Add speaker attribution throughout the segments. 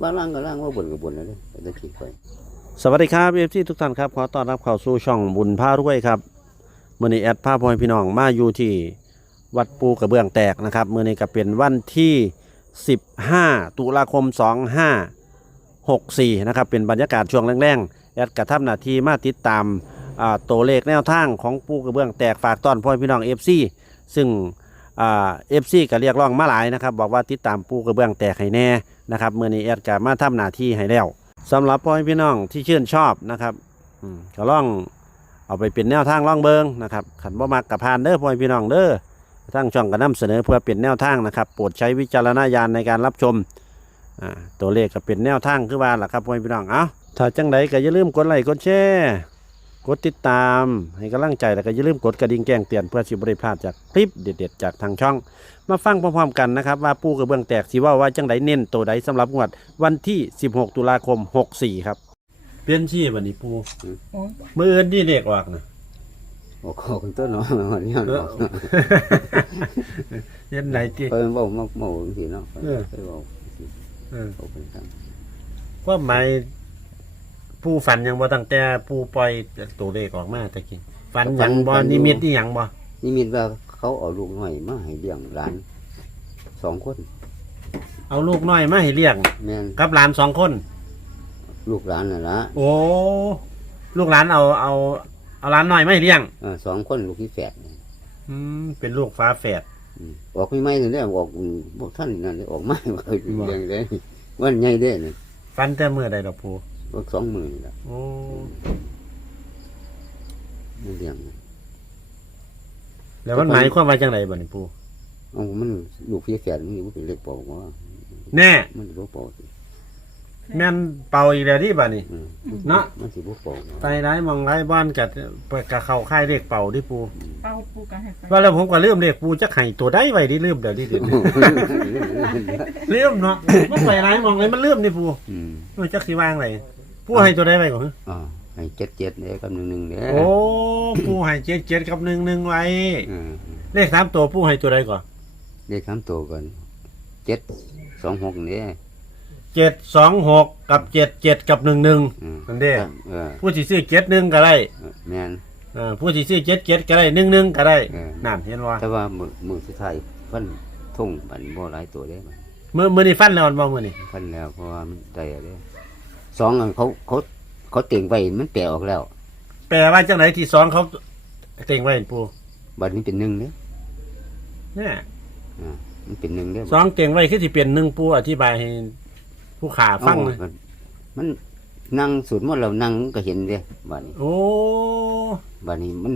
Speaker 1: ว่าล่างก็ล่างว่าบนก็บนแล้วเด้แต่จะคิดไป
Speaker 2: สวัสดีครับเอฟซีทุกท่านครับขอต้อนรับเข้าสู่ช่องบุญพารวยครับมื่อนี้แอดพาพ่อแม่พี่น้องมาอยู่ที่วัดปูกระเบื้องแตกนะครับมื่อนี้ก็เป็นวันที่ 15 ตุลาคม 2564นะครับเป็นบรรยากาศช่วงแรงๆแอดกระทำหน้าที่มาติดตามตัวเลขแนวทางของปูกระเบื้องแตกฝากต้อนพ่อพี่น้องเอฟซีซึ่งเอฟซีก็เรียกร้องมาหลายนะครับบอกว่าติดตามปูกระเบื้องแตกให้แน่ นะครับมื่อนี้แอดก็มาทำหน้าที่ให้แล้วสำหรับพ่อแม่พี่น้องที่ชื่นชอบนะครับก็ล่องเอาไปเป็นแนวทางล่องเบิงนะครับขันบ่มักกับพานเด้อพ่อแม่พี่น้องเด้อทั้งช่องก็นำเสนอเพื่อเป็นแนวทางนะครับโปรดใช้วิจารณญาณในการรับชมตัวเลขก็เป็นแนวทางคือว่าล่ะครับพ่อแม่พี่น้องเอาถ้าจังใดก็อย่าลืมกดไลค์กดแชร์ กดติดตามให้กำลังใจแล้วก็อย่าลืมกดกระดิ่งแจ้งเตือนเพื่อสิบริพลาดจากคลิปเด็ดๆ จากทางช่อง มาฟังพร้อมๆกันนะครับ ว่าปูกระเบื้องแตกสิว่าว่าจังใดเน้นตัวใดสำหรับงวดวันที่ 16 ตุลาคม 64 ครับ เปลี่ยนชื่อวันนี้ปูมืออื่นที่เด็กออกนะ
Speaker 1: โอ้ขอคุณต้นเนาะวันนี้
Speaker 2: เออเย็นไหนจี
Speaker 1: เพิ่นบอกมักเมาสิเนาะ
Speaker 2: เออ
Speaker 1: เคยบอก
Speaker 2: เออ
Speaker 1: เขาเป็นกัน
Speaker 2: ว่าหมาย ปูฝันยังบ่ตั้งแต่ปูปล่อยตัวเลขออกมาตะกี้ฝันหยังบ่นิมิตนี่หยังบ่
Speaker 1: นี่มีว่าเขาเอาลูกน้อยมาให้เลี้ยงหลานสองคน
Speaker 2: เอาลูกน้อยมาให้เลี้ยง
Speaker 1: แม่น
Speaker 2: กับหลานสองคน
Speaker 1: ลูกหลานน่ะละ
Speaker 2: โอ้ลูกหลานเอาเอาเอาหลานน้อยมาให้เลี้ยง
Speaker 1: เออสองคนลูกที่แฝดเนี่ย
Speaker 2: อืมเป็นลูกฟ้าแฝด
Speaker 1: อืมออกไม่ไม่เลยเนี่ยออกพวกท่านนั่นเลยออกไม่เคย
Speaker 2: บ่
Speaker 1: เลี้ยงได้วันใหญ่เด้เนี่ย
Speaker 2: ฟันแต่มือใดดอกปู
Speaker 1: พวกสองหมื่นละ
Speaker 2: โอ้
Speaker 1: มันเลี้ยง
Speaker 2: แล้วมันหมายความว่าจังไดบ่นี่ปู
Speaker 1: เอามันลูกที่แฝดมันอยู่เป็นเล็กเป่าว่า
Speaker 2: แน่
Speaker 1: มันสิบ่เป่าสิ
Speaker 2: แม่นเป่าอีกแล้วที่บ่นี่
Speaker 1: อืม
Speaker 2: เนาะ
Speaker 1: มันสิบ่เป่า
Speaker 2: ไปร้ายมองร้ายบ้านกัดกะเข้าค่ายเลขเป่าที่ปู
Speaker 3: เป้าปูกันให้ไป
Speaker 2: ว่าแล้วผมก็เริ่มเลขปูจักไห้ตัวได้ไว้ที่เริ่มเดี๋ยวนี้เดี๋ยวนี้เริ่มเนาะมันไปร้ายมองเลยมันเริ่มนี่ปู
Speaker 1: อืม
Speaker 2: มันจักสิวางไร ปูให้ตัวได้ไว้ก่อน
Speaker 1: อ่าให้เจ็ดเจ็ดเนี่ยกับหนึ่งหนึ่งเนี่ย
Speaker 2: โอ้ปูให้เจ็ดเจ็ดกับหนึ่งหนึ่งไว้
Speaker 1: อืม
Speaker 2: เลขสามตัวปูให้ตัวใดก่อน
Speaker 1: เรียกคำโตกันเจ็ดสองหกเนี่ย
Speaker 2: เจ็ดสองหกกับเจ็ดเจ็ดกับหนึ่งหนึ่ง
Speaker 1: อืม
Speaker 2: นั่นเด้
Speaker 1: เออ
Speaker 2: ผู้ที่ซื้อเจ็ดหนึ่งก็ได้
Speaker 1: แม่น
Speaker 2: เออผู้ที่ซื้อเจ็ดเจ็ดก็ได้หนึ่งหนึ่งก็ได้
Speaker 1: เออ
Speaker 2: นั่นเห็นว่า
Speaker 1: แต่ว่ามือมือสุดท้ายฟันทุ่งบันบ่หลายตัวได้มัน
Speaker 2: มือมือนี่ฟันแล้วมันบ่มือนี่
Speaker 1: ฟันแล้วเพราะว่ามันได้อะไร สองอันเขาเขาเขาเต่งไว้มันแปลออกแล้ว
Speaker 2: แปลว่าจังไหนที่สองเขาเต็งไว้ปู
Speaker 1: บัดนี้เป็นหนึ่งเนี่ย
Speaker 2: เนี่ย
Speaker 1: อ่ามันเป็นหนึ่งเนี่ย
Speaker 2: สองเต็งไว้คือที่เปลี่ยนหนึ่งปูอธิบายให้ผู้ขาฟังเลย
Speaker 1: มันมันนั่งสูตรมนต์เรานั่งก็เห็นเลยบัดนี้
Speaker 2: โอ้
Speaker 1: บัดนี้มัน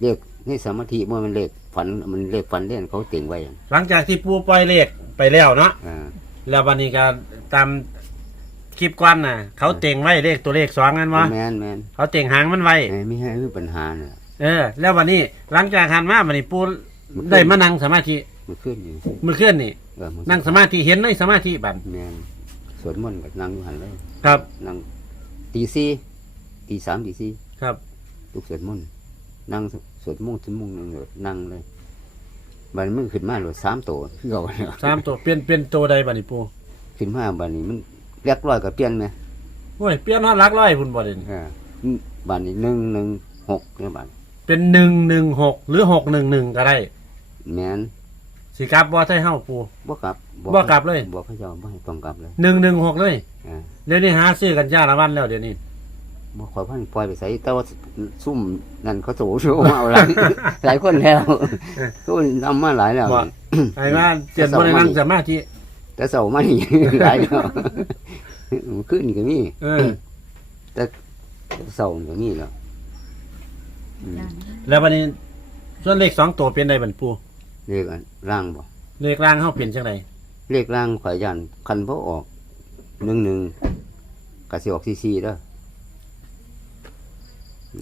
Speaker 1: เรียกนี่สมาธิเมื่อมันเลขฝันมันเลขฝันเล่นเขาเต่งไว้อะ
Speaker 2: หลังจากที่ปูปล่อยเลขไปแล้วเนาะ
Speaker 1: อ่า
Speaker 2: แล้ววันนี้ก็ตาม คลิปกวนน่ะ เขาเต็งไว้เลขตัวเลขสองนั่นวะ
Speaker 1: แมนแมน
Speaker 2: เขาเต็งหางมันไว้
Speaker 1: ไอ้ไม่ให้มีปัญหาน่ะ
Speaker 2: เออ แล้ววันนี้หลังจากทานมาวันนี้ปูได้มานั่งสมาธิ
Speaker 1: มันขึ้นอยู่
Speaker 2: เมื่อคืนนี่
Speaker 1: เออมั
Speaker 2: นั่งสมาธิเห็นในสมาธิบัด
Speaker 1: แมนสวดมนต์กับนั่งอยู่หันเลย
Speaker 2: ครับ
Speaker 1: นั่งตีสี่ตีสามตีสี่
Speaker 2: ครับ
Speaker 1: ลูกสวดมนต์นั่งสวดมนต์ชั่วโมงหนึงเลยนั่งเลยบัดนี้มันขึ้นมาเลยสามตัวคือเก่าเนี่ย
Speaker 2: สามตัวเปลี่ยนเปลี่ยนตัวใดบัดนี้ปู
Speaker 1: ขึ้นมาบัดนี้มัน เรียกร้อยกับเปลี่ยนไหม
Speaker 2: โอ้ยเปลี่ยนฮอดหลักร้อยพุ่นบ่เด่น
Speaker 1: เออบัดนี้หนึ่งหนึ่งหกเนี่ยบัด
Speaker 2: เป็นหนึ่งหนึ่งหกหรือหกหนึ่งหนึ่งก็ได้
Speaker 1: แมน
Speaker 2: สิครับบ่ใช่เฮาปู
Speaker 1: บ่กลับ
Speaker 2: บ่กลับเลย
Speaker 1: บ่เขาเจ้าบ่ให้ต้องกลับเลย
Speaker 2: หนึ่งหนึ่งหกเลย
Speaker 1: เออ
Speaker 2: เดี๋ยวนี้หาซื้อกันจ้าละวันแล้วเดี๋ยวนี้
Speaker 1: บ่ขอยพันปล่อยไปใส่แต่ว่าซุ่มนั่นเขาโถโชว์มาเอาหลาย หลายคนแล้วทุนทำมาหลายแล้ว
Speaker 2: ว่าไอ้ว่าเจ็ดบ่ได้นั่งสมาธิ
Speaker 1: แต่เสามานี่หลายแล้วมันขึ้นก็มี
Speaker 2: เออ
Speaker 1: แต่เสาก็มีแล้วอืม
Speaker 2: แล้ววันนี้ส่วนเลขสองตัวเป็นใดบันปู
Speaker 1: เลขอันร่างบ่
Speaker 2: เลขล่างเฮาเปลี่ยนจังได
Speaker 1: เลขร่างข่อยยันคันบ่ออกหนึ่งหนึ่งก็สิออกซีซีเด้อ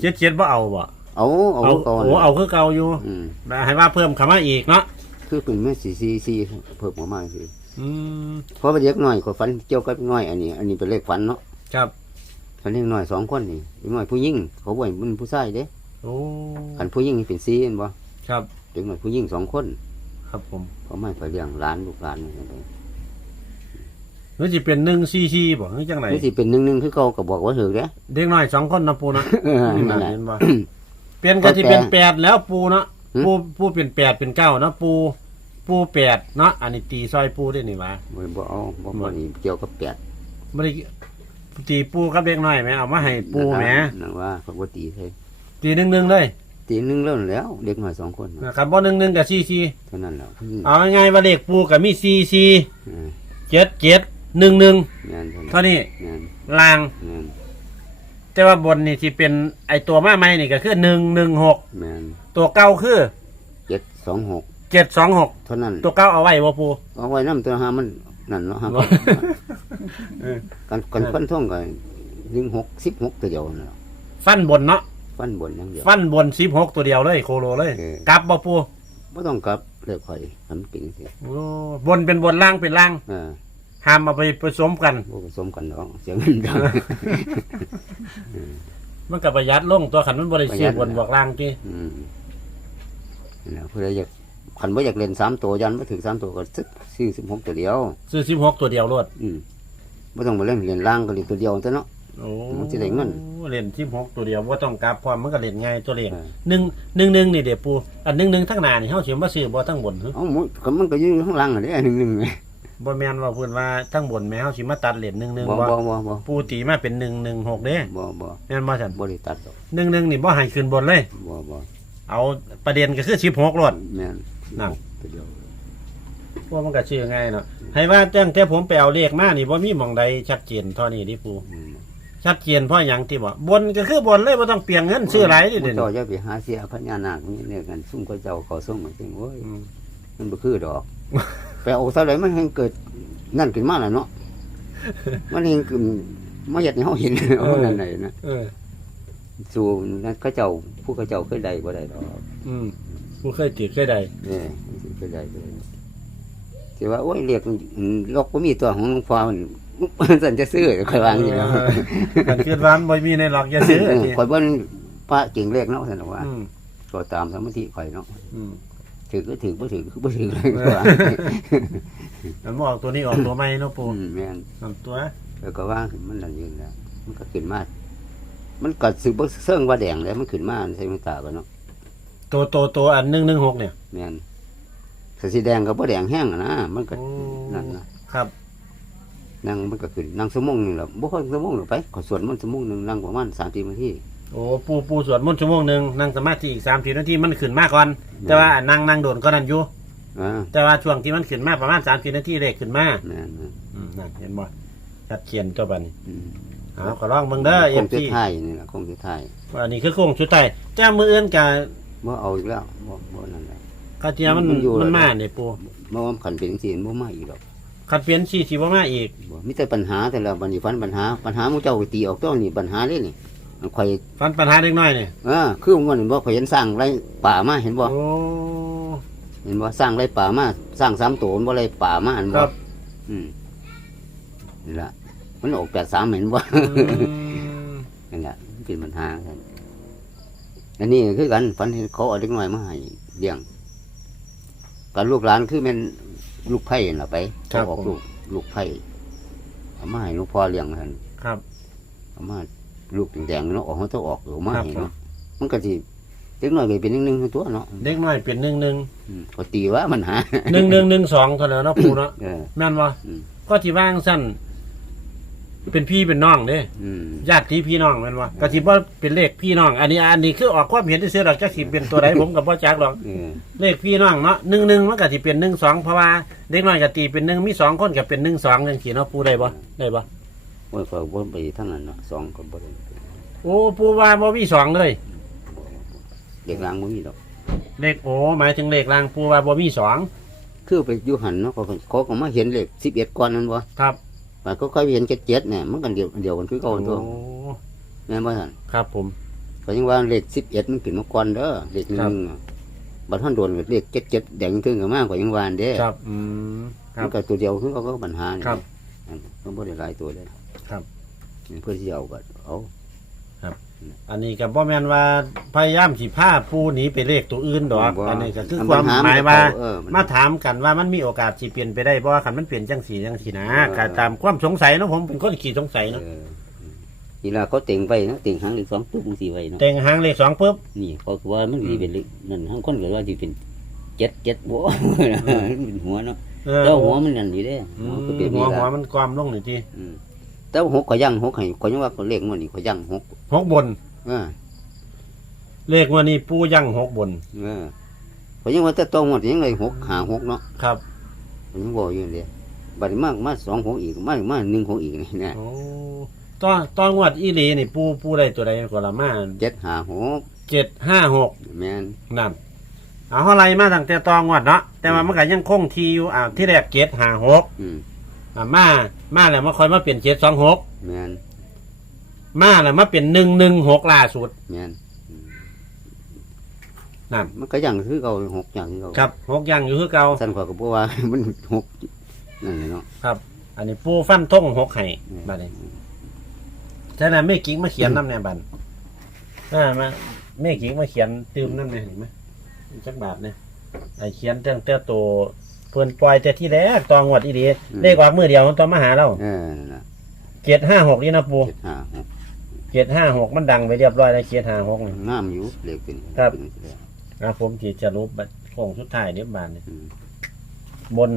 Speaker 2: เจ็ดเจ็ดบ่เอาบ่
Speaker 1: เอาเอา
Speaker 2: เอา
Speaker 1: ก่อน
Speaker 2: โอ้เอาคือเก่าอยู่
Speaker 1: อืม
Speaker 2: ให้ว่าเพิ่มคำว่าอีกเนาะ
Speaker 1: คือเป็นแม่ซีซีซีเพิ่มมาๆคือ
Speaker 2: อืม
Speaker 1: เพราะว่าเด็กน้อยก็ฝันเกี่ยวกับน้อยอันนี้ อันนี้เป็นเลขฝันเนาะ
Speaker 2: ครับ
Speaker 1: ฝันเด็กน้อยสองคนนี่เด็กน้อยผู้หญิงเขาบ่ให้มันผู้ชายเด้
Speaker 2: โอ้
Speaker 1: คันผู้หญิงนี่เป็นซีเห็นบ่
Speaker 2: ครับ
Speaker 1: เด็กน้อยผู้หญิงสองคน
Speaker 2: ครับผม
Speaker 1: เขาไม่ไปเลี้ยงหลานลูกหลานนี่ไป
Speaker 2: หรือสิเป็นหนึ่งซีซีบ่หรือจังไหน
Speaker 1: นี่สิเป็นหนึ่งหนึ่งคือเขาก็บอกว่าถือเด้
Speaker 2: เด็กน้อยสองคนเนาะปูเนาะ
Speaker 1: เออนั่นแหละ
Speaker 2: เห็นบ่เปลี่ยนก็ที่เป็นแปดแล้วปูเนาะ
Speaker 1: หืม
Speaker 2: ปูปูเป็นแปดเป็นเก้าเนาะปู ปูแปดเนาะอันนี้ตีซอยปูได้นี่หว่า
Speaker 1: บ่บ่เอาบ่บ่นี่เกี่ยวกับแปด
Speaker 2: ไม่ได้ตีปูกับเด็กน้อยไหมเอามาให้ปูแหม
Speaker 1: นั่นว่าเขาบ่ตีให้
Speaker 2: ตีหนึ่งหนึ่งเลย
Speaker 1: ตีหนึ่งแล้วนั่นแล้ว เด็กน้อยสองคนน่ะ
Speaker 2: นะครับบ่หนึ่งหนึ่งกับซีซี
Speaker 1: เท่านั้นแหล้ว
Speaker 2: เอาง่ายๆว่าเลขปูกับมีซีซี
Speaker 1: เออ
Speaker 2: เจ็ดเจ็ดหนึ่งหนึ่ง
Speaker 1: แม่นเท่านั้น
Speaker 2: เท่านี้
Speaker 1: แม่น
Speaker 2: ลาง
Speaker 1: แม่น
Speaker 2: แต่ว่าบนนี่ที่เป็นไอตัวมาใหม่นี่ก็คือหนึ่งหนึ่งหก
Speaker 1: แม่น
Speaker 2: ตัวเก้าคือ
Speaker 1: เจ็ดสองหก
Speaker 2: เจ็ดสองหก
Speaker 1: เท่านั้น
Speaker 2: ตัวเก้าเอาไว้บ่ปู
Speaker 1: เอาไว้น้ำตัวหามันนั่นเนาะฮะ
Speaker 2: เออ
Speaker 1: กันกันฟันท่องกันหนึ่งหกสิบหกตัวเดียวนั่นแหละ
Speaker 2: ฟันบนเนาะ
Speaker 1: ฟันบนอย่างเดียว
Speaker 2: ฟันบนสิบหกตัวเดียวเลยโคโลเลย
Speaker 1: เออ
Speaker 2: กลับบ่ปู
Speaker 1: ไม่ต้องกลับเลยคอยทำเป็นสิ
Speaker 2: โอ้บนเป็นบนล่างเป็นล่าง
Speaker 1: เออ
Speaker 2: ห้ามเอาไปผสมกัน
Speaker 1: พวกผสมกันเนาะเสียเงินดัง
Speaker 2: มันก็ประหยัดลงตัวขันมันบริ
Speaker 1: ประห
Speaker 2: สุ
Speaker 1: ยั
Speaker 2: ท
Speaker 1: ด
Speaker 2: ธิ์บนบอกล่างที่
Speaker 1: อืมนั่นแหละเพื่ออยาก ขันว่าอยากเล่นสามตัวยันไม่ถึงสามตัวก็ซึกซื้อสิบหกตัวเดียว
Speaker 2: ซื้อสิบหกตัวเดียวรวด
Speaker 1: อืมไม่ต้องมาเล่นเล่นล่างก็เล่นตัวเดียวแต่เนาะ
Speaker 2: โอ้
Speaker 1: มันสิได้เงิน
Speaker 2: เล่นสิบหกตัวเดียวว่าต้องกลับพร้อมมันก็เล่นง่ายตัวเลข
Speaker 1: เออ
Speaker 2: หนึ่งหนึ่งหนึ่งนี่เดี๋ยวปูอันหนึ่งหนึ่งทั้งหน้านี่เฮาเสียมาซื้อบ่ทั้งบนหรือ
Speaker 1: เอ้ามันก็มันก็อยืนข้างล่างอะไรหนึ่งหนึ่งไง
Speaker 2: บ่แม่นว่าเพิ่นว่าทั้งบนแม่เฮาสิมาตัดเหรียญหนึ่งหนึ่ง
Speaker 1: บ่
Speaker 2: บ่
Speaker 1: บ่บ่บ่
Speaker 2: ปูตีมาเป็นหนึ่งหนึ่งหกเด้
Speaker 1: บ่บ่
Speaker 2: แม่นบ่ซั่น
Speaker 1: บ่ได้ตัดดอก
Speaker 2: หนึ่งหนึ่งนี่บ่ให้ขึ้นบนเลย
Speaker 1: บ่บ่
Speaker 2: เอาประเด็นก็คือสิบหกรวด
Speaker 1: แม่น
Speaker 2: นั่ง
Speaker 1: ตัวเดียว
Speaker 2: พวกมันก็ชื่อง่ายเนาะให้ว่าจังแต่ผมไปเอาเลขมานี่บ่มีหม่องใดชัดเจนเท่านี้ดิปู
Speaker 1: อืม
Speaker 2: ชัดเจนเพราะหยังที่บ่บนก็คือบนเลยบ่ต้องเปลียงเงินซื้อหลายดิ
Speaker 1: ผู้
Speaker 2: เด่น
Speaker 1: เจ้าจะไปหาเสียพญานาคนี่เนี่ยกันซุ่มเขาเจ้าเขาส่งมาจริงโอ้ย
Speaker 2: อืม
Speaker 1: มันบ่คือดอก ไปเอาซะเลยมันให้เกิดนั่นขึ้นมาแล้วเนาะมันเองคือมาเฮ็ดให้เฮาเห็นเอานั่นไหนนะ
Speaker 2: เออ
Speaker 1: สู่นั้นเขาเจ้าผู้เขาเจ้าเคยได้บ่ได้ดอก
Speaker 2: อืม ผู้เคยติดเคยใด
Speaker 1: เออเคยได้บ่ได้สิว่าโอ้ยเรียกอืมลอกบ่มีตัวของหลวงพ่อมันสั่นจะซื้อค่อยวางอยู่แล้ว
Speaker 2: มันคิดว่ามันบ่มีในหลอกอย่าซื้อ
Speaker 1: เออ
Speaker 2: ที
Speaker 1: ข่อยบ่พระเก่งเลขเนาะซั่นว่า
Speaker 2: อืม
Speaker 1: ก็ตามสมาธิข่อยเนาะ
Speaker 2: อืม
Speaker 1: ถือก็ถือบ่ถือก็บ่ถือเลยก็ว่า
Speaker 2: มันบ่ออกตัวนี้ออกตัวใหม่เนาะปู
Speaker 1: อืมแม่น
Speaker 2: นำตัว
Speaker 1: แล้วก็ว่าขึ้นมันนั่นเองแล้วมันก็ขึ้นมา มันก็สึกบ่เซิงว่าแดงแล้วมันขึ้นมาใส่มันตาก็เนาะ
Speaker 2: ตัวตัวตัวอัน116เนี่ย
Speaker 1: แม่นสสีแดงก็บ่แดงแห้งอะนะมันก็
Speaker 2: โอ้
Speaker 1: นั่นนะครับ นั่งมันก็ขึ้นนั่งชั่วโมงหนึงแล้วบ่ค่อยชั่วโมงหรอกไปขอสวดมันต์ชั่วโมงหนึงนั่งประมาณ3-4นาที
Speaker 2: โอ้ปูปูสวดมนต์ชั่วโมงหนึงนั่งสมาธิอีก3 4นาทีมันขึ้นมาก่อน แต่ว่านั่งนั่งโดนก็นั่นอยู่
Speaker 1: อ่า
Speaker 2: แต่ว่าช่วงที่มันขึ้นมาประมาณ3 4นาทีเลขขึ้นมา
Speaker 1: แม่นแม่น
Speaker 2: อืมนั่นเห็นบ่ชัดเจนตัวบัดนี้
Speaker 1: อืม
Speaker 2: เอาก็ลองเบิ่งเด้อ
Speaker 1: คง
Speaker 2: FC
Speaker 1: สุดท้ายนี่ล่ะคงสุดท้าย
Speaker 2: ว่านี่คือโค้งสุดท้ายแต่มืออื่นก็
Speaker 1: บ่ เอาอีกแล้วบ่บ่นั่นแหละ
Speaker 2: กะเทียมมัน
Speaker 1: มันอยู่
Speaker 2: มันมาเนี่ยปู
Speaker 1: บ่ว่าคันเป็นจังซี่มันบ่มาอีกดอก
Speaker 2: คันเปลี่ยนชีสิบ่มาอีก
Speaker 1: บ่มีแต่ปัญหาแต่ละบัดนี้ฟันปัญหาปัญหาหมู่เจ้าไปตีออกต้องนี่ปัญหาเด้นี่มันข่อย
Speaker 2: ฟันปัญหาเล็กน้อยเนี่ย
Speaker 1: เออคือมันบ่ข่อยเห็นสร้างไรป่ามาเห็นบ่
Speaker 2: โอ้
Speaker 1: เห็นบ่สร้างไรป่ามาสร้างสามตัวมันบ่ไรป่ามาเห็น
Speaker 2: ค
Speaker 1: บ่
Speaker 2: รับ
Speaker 1: อืมนี่ล่ะมันออกแปดสามเห็นบ่
Speaker 2: อืม
Speaker 1: นั่นแหละมันเป็นปัญหากัน อันนี้คือกันฝันเห็นเขาเอาเด็กน้อยมาให้เลี้ยงกันลูกหลานคือแม่นลูกไผ่น่ะไปเขาออกลูกลูกไผ่เอามาให้หลูกพ่อเลี้ยงท่าน
Speaker 2: ครับ
Speaker 1: เอามาลูกแดงๆเนาะออกเขาต้องออกเอามา
Speaker 2: ครับ
Speaker 1: ให้เนาะมันก็สิเด็กน้อยก็เป็นหนึ่งๆตัวเนาะ
Speaker 2: เด็กน้อยเป็นหนึ่งหนึ่ง
Speaker 1: อืมก็ตีว่ามันหา
Speaker 2: หนึ่งหนึ่งหนึ่งสองเท่านั้นเนาะปูเนาะ
Speaker 1: เออ
Speaker 2: แม่นบ่
Speaker 1: อืม
Speaker 2: ก็ที่ว่างสั้น เป็นพี่เป็นน้องเด้
Speaker 1: อืม
Speaker 2: ญาติพี่น้องแม่นบ่ก็สิบ่เป็นเลขพี่น้อง อันนี้อันนี้คือออกความเห็นที่เสียดอกจักสิเป็นตัวใดผมก็บ่จักหรอก
Speaker 1: เออ
Speaker 2: เลขพี่น้องเนาะหนึ่งหนึ่งมันก็สิเป็นหนึ่งสองเพราะว่าเด็กน้อยก็ตีเป็นหนึ่งมีสองคนก็เป็นหนึ่งสองจังซี่เนาะปูได้บ่ได้บ่
Speaker 1: โอ้ยก็บ่ไปทั้งนั้นเนาะสองก็บ่ได้
Speaker 2: โอ้ปูว่าบ่มีสองเลย
Speaker 1: เด็กลางบ่มีดอก
Speaker 2: เลขโอ้หมายถึงเลขรางปูว่าบ่มีสอง
Speaker 1: คือไปอยู่หันเนาะเขาก็เขาก็มาเห็นเลข11ก่อนนั่นบ่
Speaker 2: ครับ
Speaker 1: ว่าเขาค่อยเห็น77เนี่ยมันกันเดียวเดียวกันคือเก่าตัว
Speaker 2: โอ้
Speaker 1: แม่นบ่ซั่น
Speaker 2: ครับผม
Speaker 1: เขายังว่าเลข11มันขึ้นมาก่อนเด้อเลขหนึ
Speaker 2: ครับ
Speaker 1: งอะบัดท่านโดนเลข77แดงขึ้นก็มากกว่ายังว่าอันเด้
Speaker 2: ครับ อืมครั
Speaker 1: มั
Speaker 2: บ
Speaker 1: นก็ตัวเดียวคือเขาก็ปัญหานี่
Speaker 2: ครับ
Speaker 1: มันบ่ได้หลายตัวเลย
Speaker 2: ครับ
Speaker 1: เพื่อที่จะเอาก็เอา
Speaker 2: อันนี้ก็บ่แม่นว่าพยายามสิพาปูหนีไปเลขตัวอื่นดอก
Speaker 1: บ่
Speaker 2: อันนี้ก็คือ
Speaker 1: มัน
Speaker 2: ความ
Speaker 1: หา
Speaker 2: หมายว่า
Speaker 1: เออมัน
Speaker 2: มาถามกันว่ามันมีโอกาสสิเปลี่ยนไปได้บ่คันมันเปลี่ยนจังสีจังสีนะ
Speaker 1: เออ
Speaker 2: ก็ตามความสงสัยเนาะผมเป็นคนขี้สงสัยเนาะ
Speaker 1: เออนี่ล่ะเขาเต็งไปนะเต็งหางเลขสองปุ๊บมันสิไว้เนาะ
Speaker 2: แต่งหางเลขสองปุ๊บ
Speaker 1: นี่เขาคือว่ามันสิเป็นเลขนั่นทั้งคนก็ว่าสิเป็นเจ็ดเจ็ดบ่ มันเป็นหัวเนาะ
Speaker 2: เออ
Speaker 1: แต่หัวมันนั่นนี่เด้
Speaker 2: อื
Speaker 1: หัว
Speaker 2: ม
Speaker 1: ก็เป็น
Speaker 2: หั
Speaker 1: นี่
Speaker 2: วหัว
Speaker 1: ล่ะ
Speaker 2: มันความลงนี่ที
Speaker 1: อืม แต่ว่าหกก็ยังหกให้ก็ยังว่าเขาเลขมันนี่ก็ยังหก
Speaker 2: หกบน
Speaker 1: เออ
Speaker 2: เลขวันนี้ปูยั่งหกบน
Speaker 1: เออก็ยังว่าแต่ต้องหมดยังไงหกหาหกเนาะ
Speaker 2: ครับ
Speaker 1: ผมยังบอกอยู่เลยบัดนี้มากมาสองหกอีกมามาหนึ่งหกอีกนี่นะ
Speaker 2: โอ้ตอนตอนงวดอีหลีนี่ปูปูได้ตัวใดก็ละมา
Speaker 1: เจ็ดหาหก
Speaker 2: เจ็ดห้าหก
Speaker 1: แมน
Speaker 2: นั่นเอาเท่าไรมาตั้งแต่ตอนงวดเนาะแต่ว่ามันก็ยังคงทีอยู่อ่าที่แรกเจ็ดห้าหก
Speaker 1: อืม
Speaker 2: อ่ามามาแล้วมาคอยมาเปลี่ยนเจ็ดสองหก
Speaker 1: แมน
Speaker 2: มาแล้วมาเป็นหนึ่งหนึ่งหกล่าสุด
Speaker 1: แมน
Speaker 2: นั่น
Speaker 1: มันก็ยังคือเขาหกอย่างที่เขา
Speaker 2: ครับหกยังอยู่คือเก่า
Speaker 1: สั้นกว่าก็บอกว่า มันหกนั่นเลยเนาะ
Speaker 2: ครับ อันนี้ปูฟันท่งหกไห้
Speaker 1: อืม
Speaker 2: บัดนี้ฉะนั้นไม่กิ๊กมาเขียนน้ำแน่บันอ่ามาไม่กิ๊กมาเขียนตืมน้ำแน่เห็นไหมจักบาทเนี่ยไอเขียนเตื้องเตื้อตัว เพื่อนปล่อยแต่ที่แรกตองวดอีดีเลขออกมือเดียวตอนมาหาเรา
Speaker 1: เออนั่นล่ะ
Speaker 2: เจ็ดห้าหกนี่นะปู
Speaker 1: เจ็ดห้าหก
Speaker 2: เจ็ดห้าหกมันดังไปเรียบร้อยแล้วเจ็ดห้าหกนี่
Speaker 1: งามอยู่เลขเป็น
Speaker 2: ครับ
Speaker 1: เป็นจังซี่แหละ
Speaker 2: นะผมจีจะรู้บัดโค้งสุดท้ายเนี่ยบานนี่
Speaker 1: อืม
Speaker 2: บน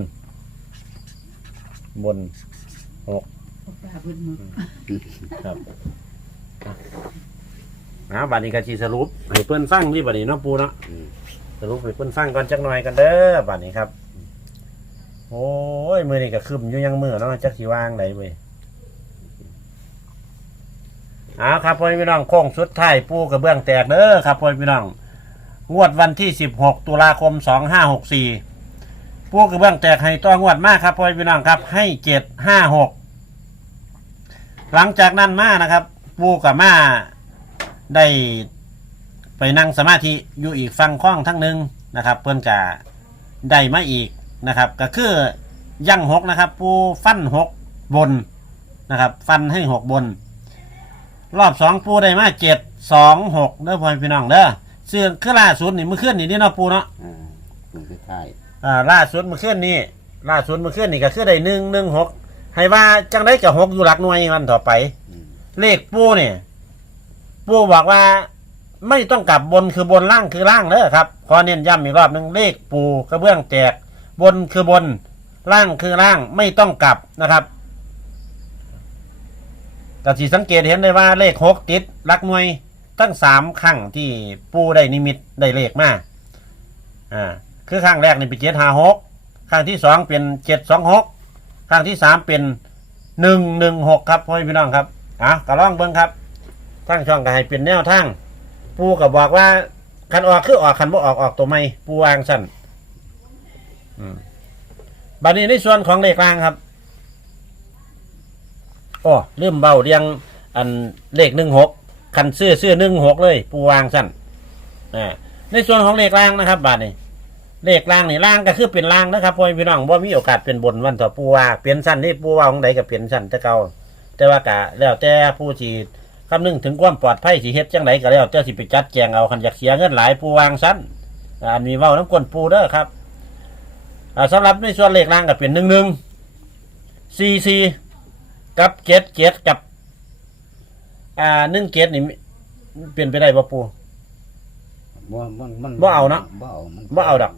Speaker 2: บนครับนะบัดนี้ก็จีสรุปให้เพื่อนฟังที่บัดนี้เนาะปูเนาะ
Speaker 1: อืม
Speaker 2: สรุปให้เพื่อนฟังก่อนจักหน่อยกันเด้อบัดนี้ครับ โอ้ยมือนี่ก็คืมอยู่ยังมือเนาะจักสีวางไหนเว้ยเอาครับพ่อพี่น้องโค้งสุดท้ายปูกระเบื้องแตกเด้อครับพ่อพี่น้องงวดวันที่ 16 ตุลาคม 2564ปูกระเบื้องแตกให้ตัวงวดมากครับพ่อพี่น้องครับ ให้756หลังจากนั้นมานะครับ ปูกับมาได้ไปนั่งสมาธิอยู่อีกฟังข้องทั้งหนึงนะครับ เพื่อนกะได้มาอีก นะครับ ก็คือยั่งหกนะครับ ปูฟันหกบนนะครับ ฟันให้หกบน รอบสองปูได้มาเจ็ดสองหกเด้อพ่อพี่น้องเด้อเสื่อคือล่าสุดนี่เมื่อคืนนี่นี่เนาะปูเนาะ
Speaker 1: อ่ามันคือท้าย
Speaker 2: อ่าล่าสุดเมื่อคืนนี่ล่าสุดเมื่อคืนนี่ก็คือได้หนึ่งหนึ่งหกให้ว่าจังได้กับหกอยู่หลักหน่วยวันต่อไป
Speaker 1: อืม
Speaker 2: เลขปูเนี่ยปูบอกว่าไม่ต้องกลับบนคือบนล่างคือล่างเด้อครับขอเน้นย้ำอีกรอบหนึ่งเลขปูกระเบื้องแตก บนคือบน ล่างคือล่างไม่ต้องกลับนะครับแต่ที่สังเกตเห็นได้ว่าเลขหกติดลักหน่วยตั้งสามครั้งที่ปูได้นิมิตได้เลขมาอ่าคือครั้งแรกนี่เป็นเจ็ดห้าหกครั้งที่สองเป็นเจ็ดสองหกครั้งที่สามเป็นหนึ่งหนึ่งหกครับพ่อพี่น้องครับอะก็ลองเบิ้งครับทั้งช่องก็ให้เป็นแนวทางปูก็บอกว่าคันออกคือออกคันบ่ออกออกตัวไม่ปูวางสั้น บัดนี้ในส่วนของเลขกลางครับโอ้ลืมเบาเรียง อันเลขหนึ่งหกคันซื้อซื้อหนึ่งหกเลย ปูวางสั้นอในส่วนของเลขกลางนะครับบาดนี้เลขล่างนี่ล่างก็คือเป็นล่างนะครับพ่อพี่น้องว่ามีโอกาสเป็นบนวันต่อปูว่าเปลี่ยนสั้นนี่ปูว่าของใดก็เปลี่ยนสั้นแต่เก่าแต่ว่ากะแล้วแต่ผู้ที่คำนึงถึงความปลอดภัยสิเฮ็ดจังไดก็แล้วเจ้าสิไปจัดแจงเอาคันอยากเสียเงินหลายปูวางสั้นอันมีเว้าน้ำกลนปูเด้อครับ อ่าสำหรับในส่วนเลขล่างก็เป็นหนึ่งหนึ่งซีซีกับเจ็ดเจ็ดกับ อ่าหนึ่งเจ็ดนี่เปลี่ยนไปได้ป่ปู
Speaker 1: บ่บ่มัน
Speaker 2: บ่เอาเนาะ
Speaker 1: บ่เอามัน
Speaker 2: บ่เอาดอก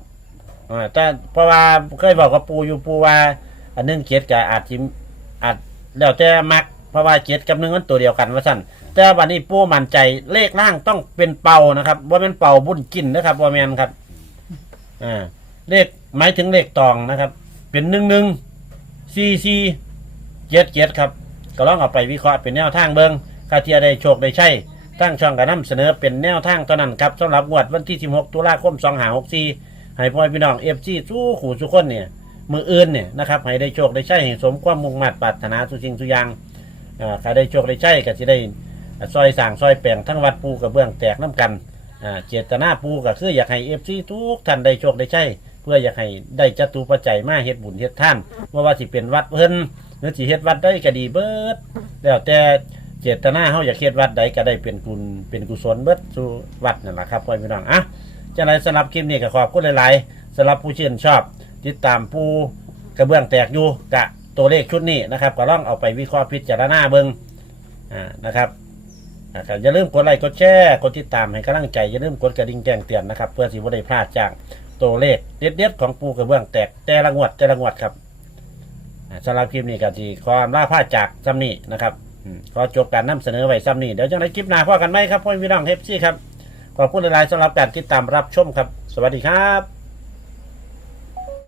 Speaker 2: อ่าแต่เพราะว่าเคยบอกกับปูอยู่ปูว่าอันหนึงเจ็ดกับอาจจิอาจแล้วแต่มักเพราะว่าเจ็ดกับหนึ่งมันตัวเดียวกันว่าสั่นแต่วันนี้ปูมั่นใจเลขล่างต้องเป็นเป่านะครับว่าเป็นเป่าบุญกินนะครับว่าแมนครับอ่าเลข หมายถึงเลขตองนะครับ เป็นหนึ่งหนึ่งสี่สี่เจ็ดเจ็ดครับ ก็ลองเอาไปวิเคราะห์เป็นแนวทางเบิงคาเทียได้โชคได้ใช่ตั้งช่องกับน้ำเสนอเป็นแนวทางตอนนั้นครับสำหรับงวดวันที่ 16 ตุลาคม2564ให้พ่อพี่น้องเอฟซีสู้ขู่สุกคนเนี่ยมืออื่นเนี่ยนะครับให้ได้โชคได้ใช่ให้สมความมุ่งมั่นปรารถนาสุสิ่งสุย่างอ่าใครได้โชคได้ใช่ก็จะได้ซอยสั่งซอยแปลงทั้งวัดปูกับเบื้องแตกน้ำกันอ่าเจตนาปูก็คืออยากให้เอฟซีทุกท่านได้โชคได้ใช่ เพื่ออยากให้ได้จัตุปัจจัยมาเฮ็ดบุญเฮ็ดท่านว่าว่าสิเป็นวัดเพิ่นหรือสิเฮ็ดวัดได้ก็ดีเบิดแล้วแต่เจตนาเฮาอยากเฮ็ดวัดใดก็ได้เป็นกุลเป็นกุศลเบิดสู่วัดนั่นแหละครับพ่อพี่น้องอะจังไดสำหรับคลิปนี้ก็ขอบคุณหลายๆสำหรับผู้ชื่นชอบ ติดตามผู้กระเบื้องแตกอยู่กะตัวเลขชุดนี้นะครับ ก็ลองเอาไปวิเคราะห์พิจารณาเบิ่งอ่านะครับอ่าก็อย่าลืมกดไลค์กดแชร์กดติดตามให้กำลังใจอย่าลืมกดกระดิ่งแจ้งเตือนนะครับ เพื่อสิบ่ได้พลาดจาก ตัวเลขเด็ดๆของปูกระเบื้องแตกแต่ละงวดแต่ละงวดครับอ่าสำหรับคลิปนี้ก็สิขอลาพลาดจากซ้ำนี้นะครับอืมขอจบการนำเสนอไว้ซ้ำนี้เดี๋ยวจังไรคลิปหน้าพอกันไหมครับพ่อพี่น้องเฮฟซี่ครับขอบคุณหลายๆสำหรับการติดตามรับชมครับ สวัสดีครับ